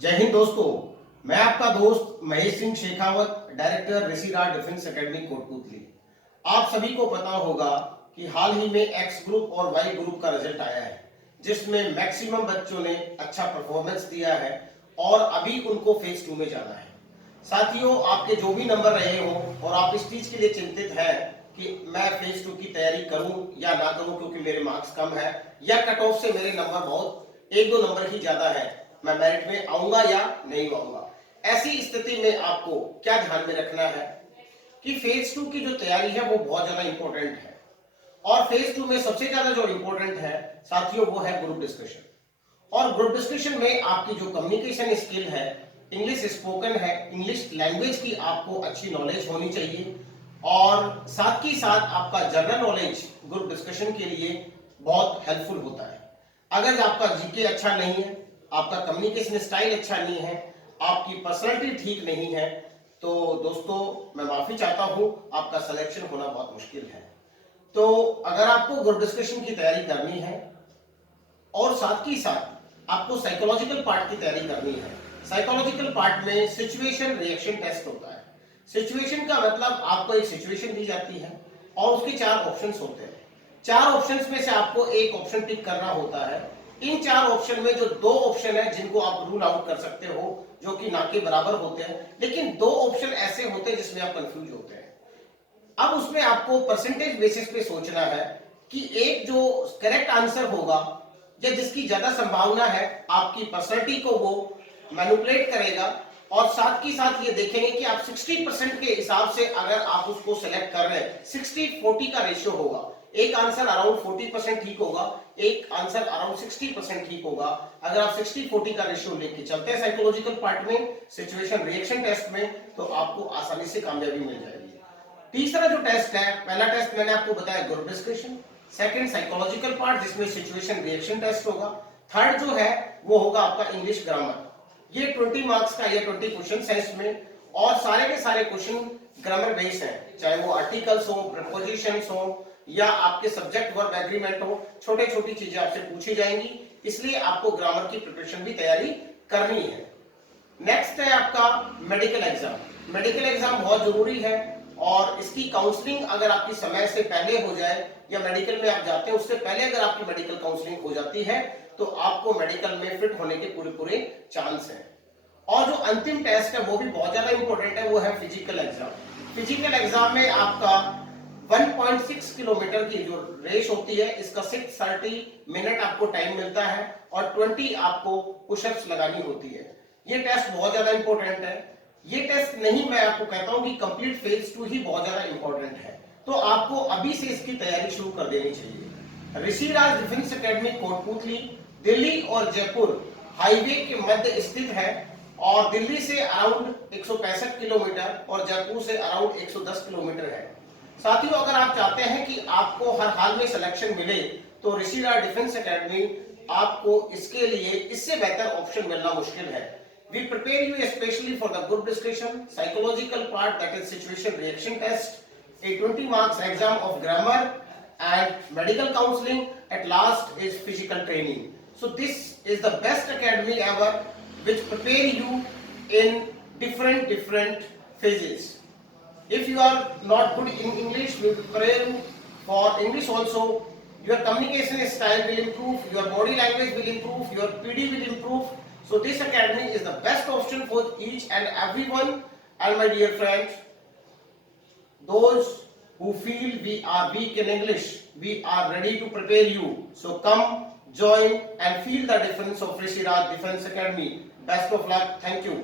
जय हिंद दोस्तों। मैं आपका दोस्त Mahesh Singh Shekhawat, director Rishiraj defence academy Kotputli. आप सभी को पता होगा कि हाल ही में एक्स ग्रुप और वाई ग्रुप का रिजल्ट आया है, जिसमें मैक्सिमम बच्चों ने अच्छा परफॉर्मेंस दिया है और अभी उनको फेज 2 में जाना है। साथियों, आपके जो भी नंबर रहे हो और आप इस चीज के लिए चिंतित हैं कि मैं फेज 2 की तैयारी करूं या ना करूं क्योंकि मेरे मार्क्स कम है या कट ऑफ से मेरे नंबर बहुत एक दो नंबर ही ज्यादा है, मैं मेरिट में आऊंगा या नहीं आऊंगा, ऐसी स्थिति में आपको क्या ध्यान में रखना है कि फेज 2 की जो तैयारी है वो बहुत ज्यादा इंपॉर्टेंट है। और फेज 2 में सबसे ज्यादा जो इंपॉर्टेंट है साथियों वो है ग्रुप डिस्कशन। और ग्रुप डिस्कशन में आपकी जो कम्युनिकेशन स्किल है, इंग्लिश स्पोकन है, इंग्लिश लैंग्वेज की आपको अच्छी नॉलेज होनी चाहिए और साथ ही साथ आपका जनरल नॉलेज ग्रुप डिस्कशन के लिए बहुत हेल्पफुल होता है। अगर आपका जीके अच्छा नहीं है, आपका कम्युनिकेशन स्टाइल अच्छा नहीं है, आपकी पर्सनालिटी ठीक नहीं है, तो दोस्तों मैं माफी चाहता हूं, आपका सिलेक्शन होना बहुत मुश्किल है। तो अगर आपको ग्रुप डिस्कशन की तैयारी करनी है और साथ ही साथ आपको साइकोलॉजिकल पार्ट की तैयारी करनी है, साइकोलॉजिकल पार्ट में सिचुएशन रिएक्शन टेस्ट होता है। सिचुएशन का मतलब आपको एक सिचुएशन दी जाती है और उसके 4 ऑप्शंस होते हैं। 4 ऑप्शंस में से आपको एक ऑप्शन टिक करना होता है। इन 4 ऑप्शन में जो 2 ऑप्शन है जिनको आप रूल आउट कर सकते हो, जो कि ना के बराबर होते हैं, लेकिन 2 ऑप्शन ऐसे होते हैं जिसमें आप कंफ्यूज होते हैं। अब उसमें आपको परसेंटेज बेसिस पे सोचना है कि एक जो करेक्ट आंसर होगा या जिसकी ज्यादा संभावना है आपकी पर्सनैलिटी को वो मैनिपुलेट करेगा, और साथ ही साथ ये देखेंगे कि आप 60% के हिसाब से अगर आप उसको सेलेक्ट कर रहे हैं, 60-40 का रेशियो होगा, एक आंसर अराउंड 40% ठीक होगा, एक आंसर अराउंड 60% ठीक होगा। अगर आप 60-40 का रेशियो लेके चलते हैं साइकोलॉजिकल पार्ट में, सिचुएशन रिएक्शन टेस्ट में, तो आपको आसानी से कामयाबी मिल जाएगी। तीसरा जो टेस्ट है, पहला टेस्ट मैंने आपको बताया group discussion, second psychological part जिसमें सिचुएशन रिएक्शन टेस्ट होगा, थर्ड जो है वो होगा आपका इंग्लिश ग्रामर। ये 20 मार्क्स का, ये 20 क्वेश्चन है इसमें, और सारे के सारे क्वेश्चन ग्रामर बेस्ड हैं, चाहे वो आर्टिकल्स हो, प्रीपोजिशंस हो या आपके सब्जेक्ट वर्ब एग्रीमेंट हो, छोटे छोटी चीजें आपसे पूछी जाएंगी, इसलिए आपको ग्रामर की प्रिपरेशन भी तैयारी करनी है। नेक्स्ट है आपका मेडिकल एग्जाम। मेडिकल एग्जाम बहुत जरूरी है और इसकी काउंसलिंग अगर आपकी समय से पहले हो जाए या मेडिकल में आप जाते हैं उससे पहले अगर आपकी मेडिकल काउंसलिंग हो जाती है तो आपको मेडिकल में फिट होने के पूरे पूरे चांस हैं। और जो अंतिम टेस्ट है वो भी बहुत ज्यादा इंपॉर्टेंट है, वो है फिजिकल एग्जाम। फिजिकल एग्जाम में आपका 1.6 किलोमीटर की जो रेस होती है, इसका 630 मिनट आपको टाइम मिलता है और 20 आपको पुशअप्स लगानी होती है। ये टेस्ट बहुत ज्यादा इंपॉर्टेंट है। ये टेस्ट नहीं, मैं आपको कहता हूं कि कंप्लीट फेज 2 ही बहुत ज्यादा इंपॉर्टेंट है, तो आपको अभी से इसकी तैयारी शुरू कर देनी चाहिए। ऋषिराज डिफेंस एकेडमी कोटपुतली दिल्ली और जयपुर हाईवे के मध्य स्थित है और दिल्ली से अराउंड 165 किलोमीटर और जयपुर से अराउंड 110 किलोमीटर है। साथियों, अगर आप चाहते हैं कि आपको हर हाल में सिलेक्शन मिले तो ऋषिराज डिफेंस एकेडमी आपको इसके लिए इससे बेहतर ऑप्शन मिलना मुश्किल है। We prepare you especially for the group discussion, psychological part, that is situation reaction test, a 20 marks exam of grammar and medical counseling. At last is physical training. So this is the best academy ever which prepare you in different phases. If you are not good in English, we will prepare you for English also. Your communication style will improve, your body language will improve, your PD will improve. So this academy is the best option for each and everyone. And my dear friends, those who feel we are weak in English, we are ready to prepare you. So come, join and feel the difference of Rishiraj Defense Academy. Best of luck. Thank you.